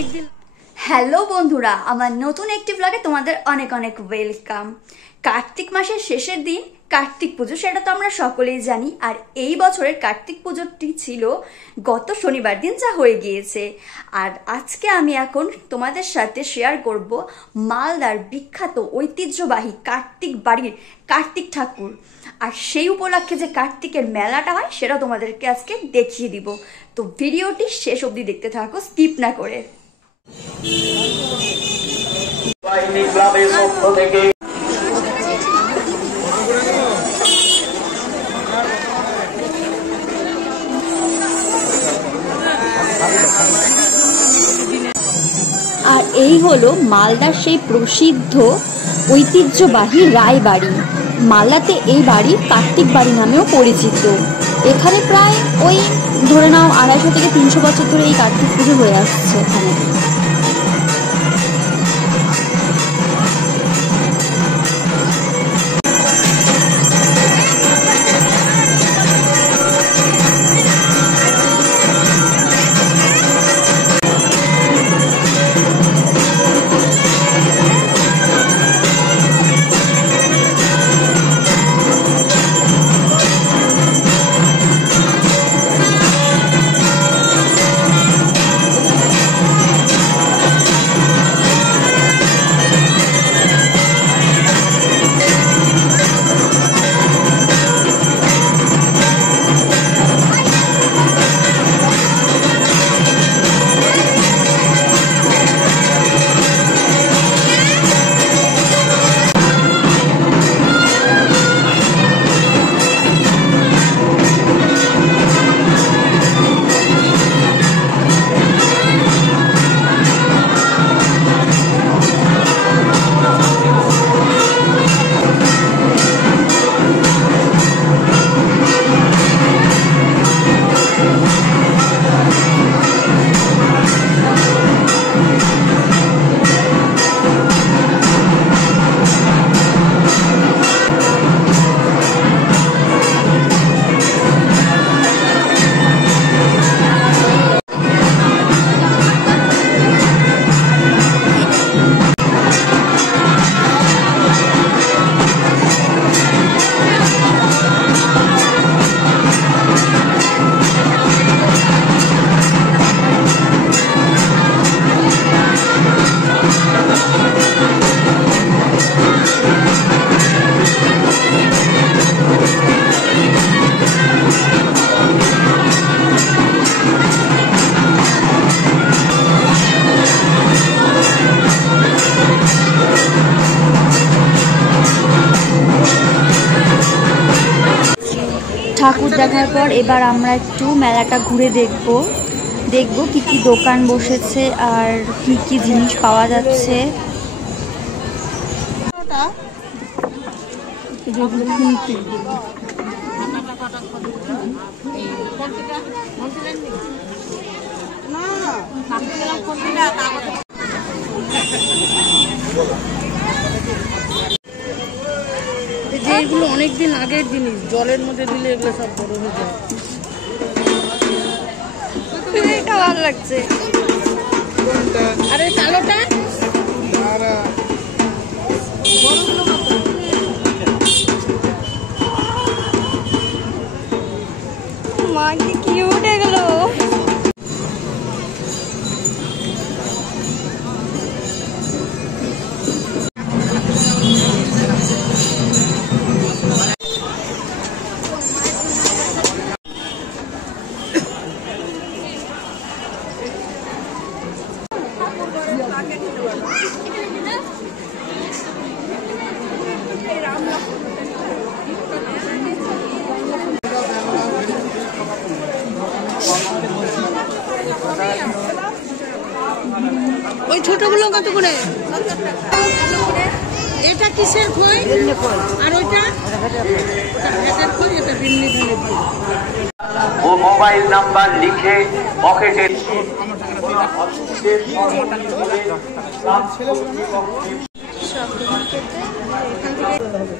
অনেকদিন। হ্যালো বন্ধুরা, আমার নতুন একটি ব্লগে তোমাদের অনেক অনেক ওয়েলকাম। কার্তিক মাসের শেষের দিন কার্তিক পুজো, সেটা তো আমরা সকলেই জানি। আর এই বছরের কার্তিক পুজোটি ছিল গত শনিবার দিন, যা হয়ে গিয়েছে। আর আজকে আমি এখন তোমাদের সাথে শেয়ার করব মালদার বিখ্যাত ঐতিহ্যবাহী কার্তিক বাড়ির কার্তিক ঠাকুর। আর সেই উপলক্ষে যে কার্তিকের মেলাটা হয় সেটা তোমাদেরকে আজকে দেখিয়ে দিব। তো ভিডিওটি শেষ অবধি দেখতে থাকো, স্কিপ না করে। আর এই হলো মালদার সেই প্রসিদ্ধ ঐতিহ্যবাহী রায়বাড়ি। মালদাতে এই বাড়ি কার্তিক বাড়ি নামেও পরিচিত। এখানে প্রায় ওই ধরে নাও 250 থেকে 300 বছর ধরে এই কার্তিক পুজো হয়ে আসছে এখানে। ঠাকুর দেখার পর এবার আমরা একটু মেলাটা ঘুরে দেখব কি কি দোকান বসেছে আর কি কি জিনিস পাওয়া যাচ্ছে। যেগুলো অনেকদিন আগের জিনিস, জলের মধ্যে দিলে এগুলো সব বড় হয়ে যায়। এটা ভালো লাগছে। আরে কালোটা মা কি কিউট এগুলো। ওই ছোটগুলো কত করে? এটা কিসের খই? আর ওইটা ভেটের খই, এটা বিন্নি ধানের খই। ও মোবাইল নাম্বার লিখে পকেটে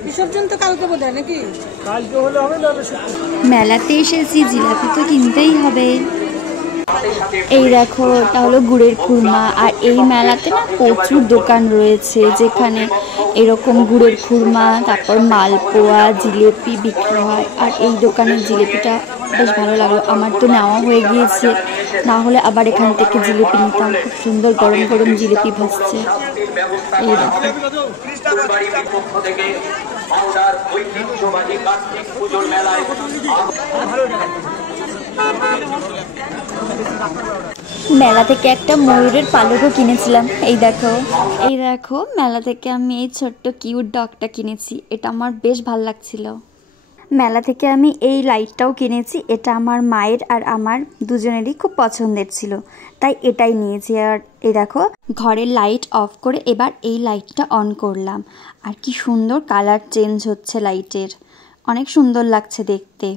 বিসর্জন তো কালকে বোধ হয় নাকি? মেলাতে এসেছি, জিলাপি তো কিনতেই হবে। এই দেখো, এটা হলো গুড়ের খুরমা। আর এই মেলাতে না প্রচুর দোকান রয়েছে যেখানে এরকম গুড়ের খুরমা, তারপর মালপোয়া, জিলেপি বিক্রি হয়। আর এই দোকানের জিলেপিটা বেশ ভালো লাগলো, আমার তো নেওয়া হয়ে গিয়েছে, না হলে আবার এখান থেকে জিলেপি নিতাম। খুব সুন্দর গরম গরম জিলেপি ভাসছে। এই দেখো, মেলা থেকে একটা ময়ূরের পালকও কিনেছিলাম। এই দেখো, এই দেখো, মেলা থেকে আমি এই ছোট্ট কিউট ডগটা কিনেছি, এটা আমার বেশ ভালো লাগছিল। মেলা থেকে আমি এই লাইটটাও কিনেছি, এটা আমার মায়ের আর আমার দুজনেরই খুব পছন্দের ছিল, তাই এটাই নিয়েছি। আর এই দেখো, ঘরের লাইট অফ করে এবার এই লাইটটা অন করলাম, আর কি সুন্দর কালার চেঞ্জ হচ্ছে লাইটের, অনেক সুন্দর লাগছে দেখতে।